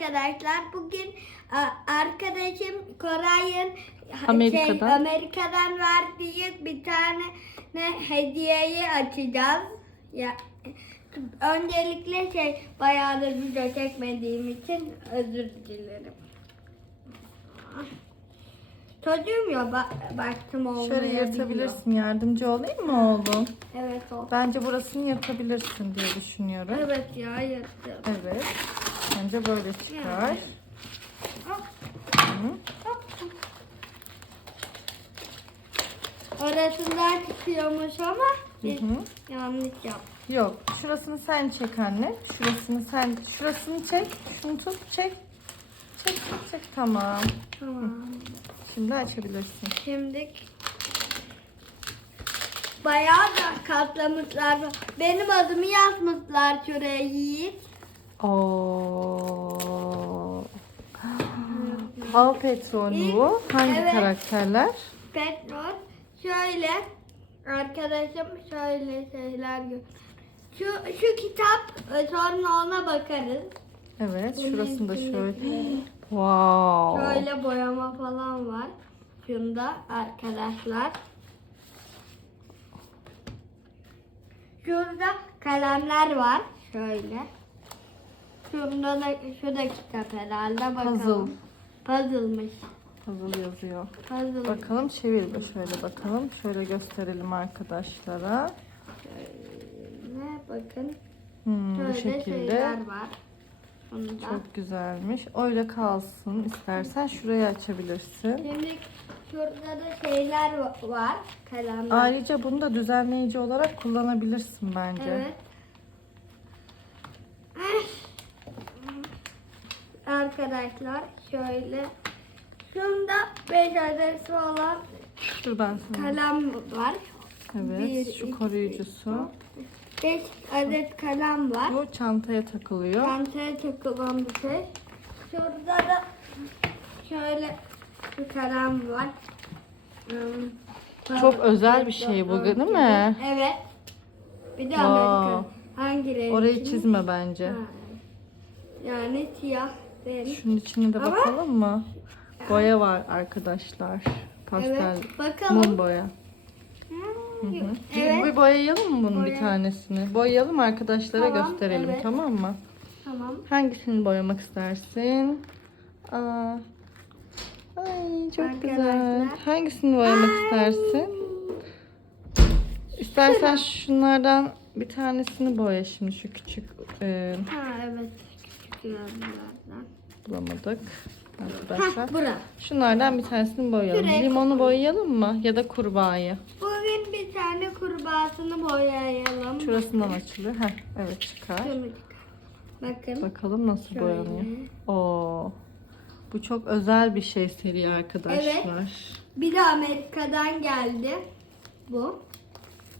arkadaşlar. Bugün arkadaşım Koray'ın Amerika'dan. Şey, Amerika'dan verdiği bir tane ne hediyeyi açacağız. Ya öncelikle şey bayağıdır video çekmediğim için özür dilerim. Çocuğum ya ba- baktım Şöyle olmayabiliyor. yırtabilirsin. Yardımcı olayım mı oğlum? Evet o. Bence burasını yırtabilirsin diye düşünüyorum. Evet ya yırttım. Evet. Bence böyle çıkar. Orasından çıkıyormuş ama biz yanlış yaptık. Yok. Şurasını sen çek anne. Şurasını sen. Şurasını çek. Şunu tut. Çek. Çek çek çek. Tamam. Tamam. Şimdi açabilirsin. Şimdi bayağı da katlamışlar. Benim adımı yazmışlar şuraya Yiğit. Oo. Paw Patrol bu? Hangi Evet. karakterler? Petrol şöyle arkadaşım şöyle şeyler gö- Şu, şu kitap e, sonra ona bakarız. Evet. Şurasını da şöyle. Wow. Şöyle boyama falan var. Şunda arkadaşlar. Şurada kalemler var. Şöyle. Şurada da şu da kitap herhalde bakalım. Puzzle'mış. Puzzle yazıyor. Puzzle. Bakalım çevir de şöyle bakalım. Şöyle gösterelim arkadaşlara. Ne bakın. Hmm, bu Şöyle şekilde. şeyler var. Bunda. Çok güzelmiş. Öyle kalsın. İstersen şurayı açabilirsin. Şimdi şurada da şeyler va- var. Kalemler. Ayrıca bunu da düzenleyici olarak kullanabilirsin bence. Evet. Arkadaşlar şöyle. Şunda 5 adresi olan Dur ben sana. kalem var. Evet, Bir, şu iki, koruyucusu. 5 adet kalem var. Bu çantaya takılıyor. Çantaya takılan bir şey. Şurada da şöyle bir kalem var. Hmm, Çok özel bir şey bu, değil mi? Evet. Bir de Wow. Amerika. Hangi renk? Orayı çizme bence. Ha. Yani siyah renk. Şunun içine de Ama- bakalım mı? Boya var arkadaşlar. Pastel. Evet. Bakalım. Mum boya. Hmm, Hı hı. Evet. Bir boyayalım mı bunun bir Boya- tanesini? Boyayalım arkadaşlara Tamam, gösterelim evet. tamam mı? Tamam. Hangisini boyamak istersin? Aa. Ay çok güzel. Arkadaşlar. Hangisini boyamak istersin? İstersen şunlardan bir tanesini boya şimdi şu küçük e, Ha evet. Küçük yazılardan. Bulamadık arkadaşlar. bura. Şunlardan bir tanesini boyayalım. Şuraya Limonu boyayalım mı? Ya da kurbağayı. Bugün bir tane kurbağasını boyayalım. Şurasından açılıyor. Heh, evet çıkar. Bakın. Bakalım nasıl Şöyle. boyanıyor. Oo. Bu çok özel bir şey seri arkadaşlar. Bir de Amerika'dan geldi. Bu.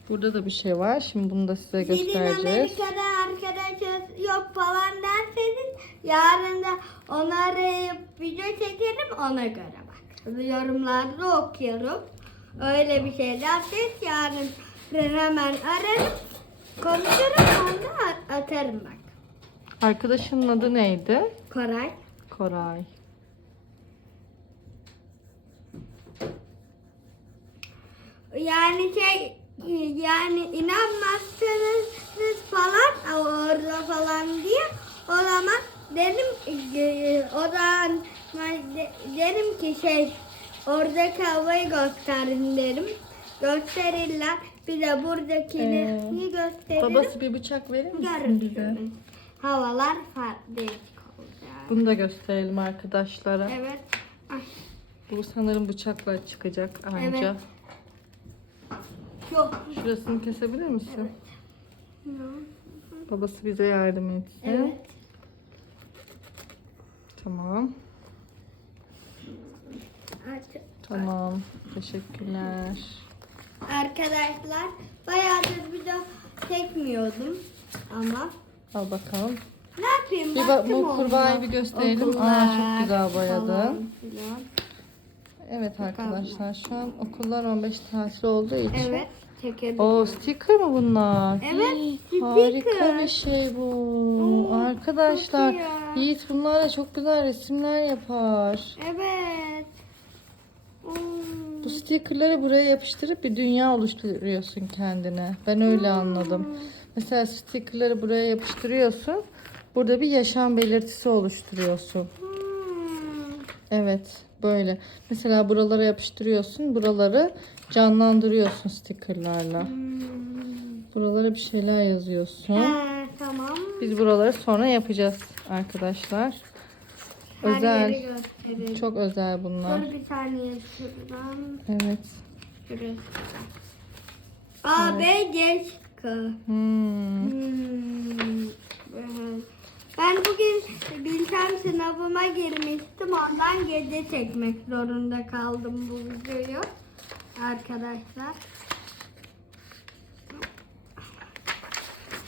Burada da bir şey var. Şimdi bunu da size Sizin göstereceğiz. Amerika'da arkadaşınız yok falan derseniz yarın da onu arayıp video çekerim ona göre bak. Yorumlarda okuyorum. Öyle bir şey derseniz yarın hemen ararım. Konuşurum onu at- atarım bak. Arkadaşının adı neydi? Koray. Koray. Yani şey yani inanmazsanız falan orada falan diye o zaman dedim e, o zaman de- dedim ki şey oradaki havayı gösterin derim. Gösterirler. Bir de buradakini Ee, gösteririm. Babası bir bıçak verir misin bize? Görürsünüz. Havalar farklı olacak. Bunu da gösterelim arkadaşlara. Evet. Ay, Bu sanırım bıçakla çıkacak anca. Evet. Yok. Şurasını kesebilir misin? Babası bize yardım etsin. Evet. Tamam. Artık Tamam. Teşekkürler. Arkadaşlar bayağıdır video çekmiyordum ama Al bakalım. ne yapayım Bir bak- baktım bu kurbağayı bir gösterelim. Aa, çok güzel falan filan. Evet arkadaşlar şu an okullar 15 tatil olduğu için Evet. Çekebilirim. O sticker mı bunlar? Evet, Harika bir şey bu. Oo, Arkadaşlar. Yiğit bunlarla çok güzel resimler yapar. Evet. Hmm. Bu stickerları buraya yapıştırıp bir dünya oluşturuyorsun kendine. Ben öyle anladım. Mesela stickerları buraya yapıştırıyorsun. Burada bir yaşam belirtisi oluşturuyorsun. Hmm. Evet böyle. Mesela buralara yapıştırıyorsun. Buraları canlandırıyorsun stickerlarla. Buralara bir şeyler yazıyorsun. Ha, tamam. Biz buraları sonra yapacağız arkadaşlar. Her Özel. Çok özel bunlar. Dur bir saniye şuradan. Evet. Şurası. A, B, C şıkkı. Hmm. Hmm. Evet. Bilsem sınavıma girmiştim. Ondan gece çekmek zorunda kaldım bu videoyu. Arkadaşlar.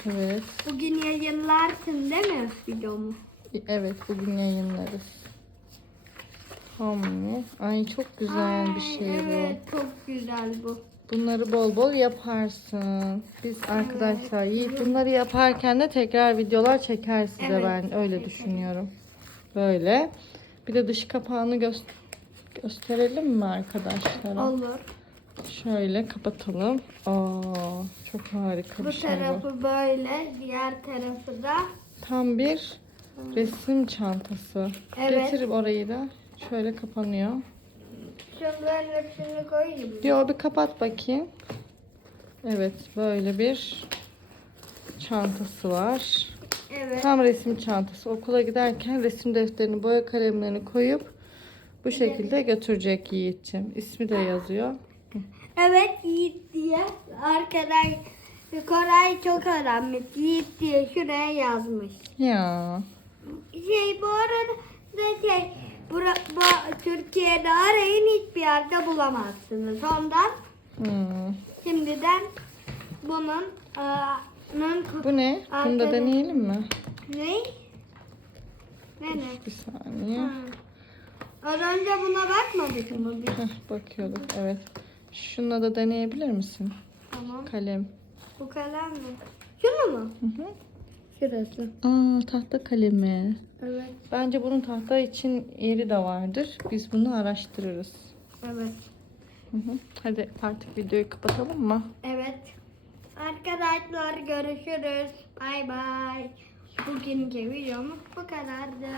Evet. Bugün yayınlarsın değil mi videomu? Evet bugün yayınlarız. Hammi. Ay çok güzel bir Ay, şey Evet çok güzel bu. Bu. Bunları bol bol yaparsın. Biz arkadaşlar Yiğit bunları yaparken de tekrar videolar çeker size Evet, ben öyle düşünüyorum. Böyle. Bir de dış kapağını göz- gösterelim mi arkadaşlara? Olur. Şöyle kapatalım. Aa, çok harika bir Bu şey bu. tarafı böyle, diğer tarafı da Tam bir resim çantası. Evet. Getirip orayı da şöyle kapanıyor. Şunların hepsini koyayım. Yo bir kapat bakayım. Evet böyle bir çantası var. Evet. Tam resim çantası. Okula giderken resim defterini, boya kalemlerini koyup bu şekilde götürecek Yiğit'ciğim. İsmi de yazıyor. Evet Yiğit diye arkadan Koray çok öğrenmiş. Yiğit diye şuraya yazmış. Ya. Şey bu arada da şey bura, bu, Türkiye'de arayın hiçbir yerde bulamazsınız. Ondan Hmm. şimdiden bunun bunun Bu ne? Bunu da Arkadaş- deneyelim mi? ne? Ne ne? Bir saniye. Ha. Az önce buna bakmadık mı biz? Heh, bakıyorduk. Evet. Şununla da deneyebilir misin? Tamam. Kalem. Bu kalem mi? Şunu mu? Hı hı. Şurası. Aa tahta kalemi. Evet. Bence bunun tahta için yeri de vardır. Biz bunu araştırırız. Evet. Hı hı. Hadi artık videoyu kapatalım mı? Evet. Arkadaşlar görüşürüz. Bay bay. Bugünkü videomuz bu kadardı.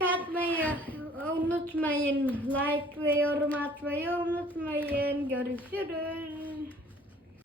Atmayı unutmayın. Like ve yorum atmayı unutmayın. Görüşürüz.